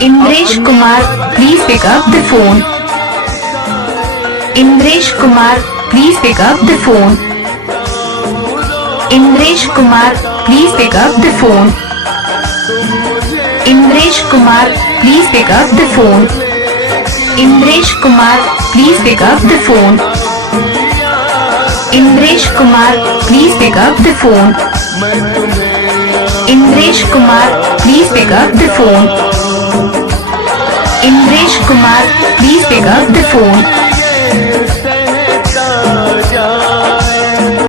Indresh Kumar, please pick up the phone. Indresh Kumar, please pick up the phone. Indresh Kumar, please pick up the phone. Indresh Kumar, please pick up the phone. Indresh Kumar, please pick up the phone. Indresh Kumar, please pick up the phone. Indresh Kumar, please pick up the phone. Indresh Kumar, please pick up the phone.